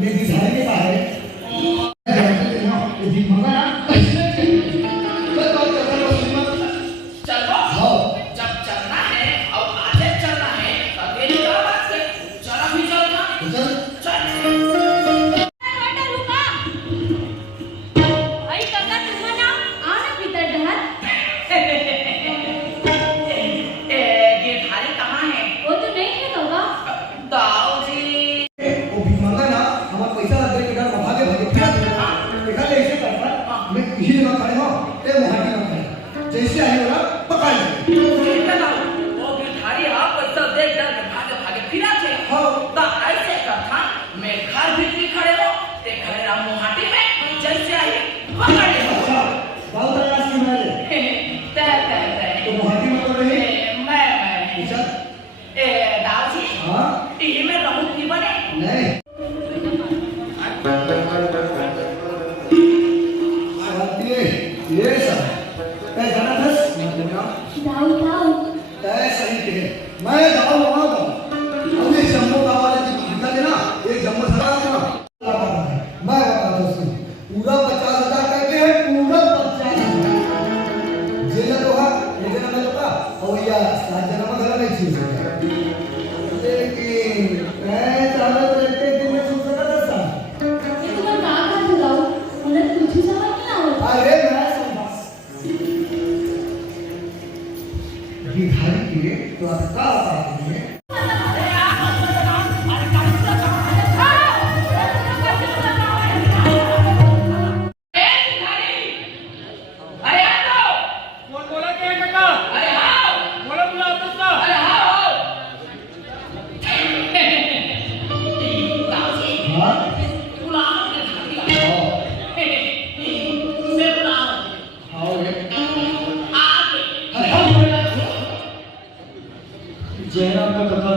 ये डिजाइन के बारे ये भी मंगा ना चलो जब चलना है और आजे चलना है तब ये क्या बात है जरा भी चलना चल बेटा रुका आई काका तुम्हाला आना भीतर ढहर ये थाली कहाँ है वो तो नहीं है बाबा दाऊ जी वो भी मंगा ना हमारा पैसा दे के घर भागे भागे देखा ले ऐसे करता मैं यही जगह खड़े हो ते वहां की खड़े जैसे आई वाला पकड़ ले वो भिखारी आप पैसा दे कर भागे भागे फिरा थे हाँ तो ऐसे करता मैं घर भीतरी खड़े हो ते खड़े रहा मुहाटी में जैसे आई पकड़ ले अच्छा बहुत प्रयास की मैंने तय तो मुहाटी में तो रही मैं अच्छा दाऊ जी हाँ ये में रहूं की बने नहीं ये सब मैं जाना था दाऊ तय सही कहे मैं जाऊँ वहाँ जाऊँ अब ये जम्मू का वाले जी दिखा देना ये जम्मू सरा ना मैं बताता हूँ उसको पूरा 50,000 करके है पूरा 50,000 जेल तो है ये जना में लोगा और या सात जना में घर नहीं छूट सकता लेकिन मैं चाहता तो एक दिन में छूट सकता था साहब ये तुम्हारा काम है दाऊ उन्हें कुछ ही समझ नहीं आवता अरे मैं समझा भिखारी के लिए तो आप क्या बताते हैं जयराम का कथा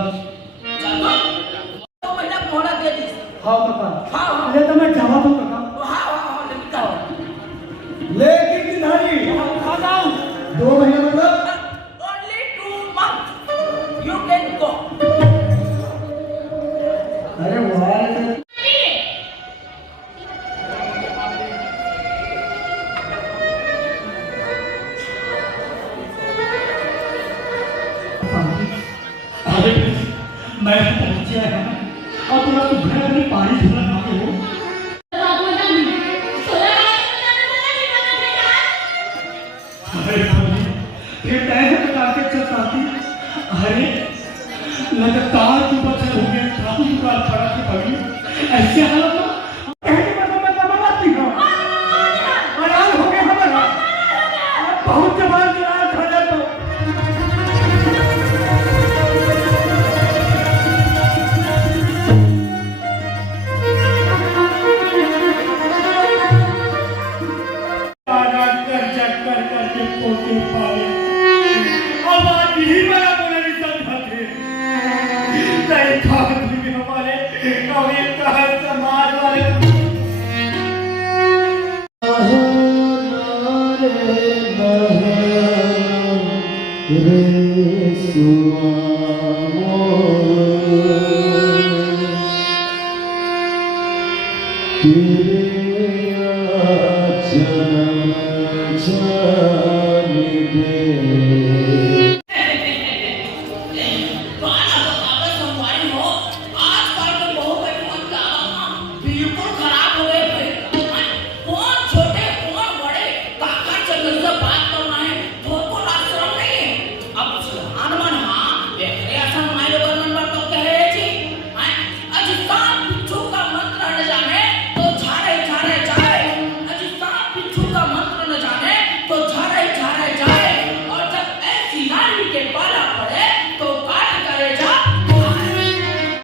तो महीना मोहरा दे दी हाँ कथा हाँ ले तो मैं जावा तो कथा हाँ निकाल लेकिन भिखारी हाँ दाऊ 2 महीने मतलब only 2 months you can go अरे वाह मैं पहुंच गया और पूरा तो घर में पानी भरा खाते हो अरे फिर ऐसे प्रकार के चलती अरे लगातार तू बच्चे हो गए काफी दुकान खड़ा की पड़ी ऐसे हालत में कहने में तो मैं दबाती हूँ आराम हो गया हमारा बहुत जवान चला खड़ा तो तेरे आचरण जाने दे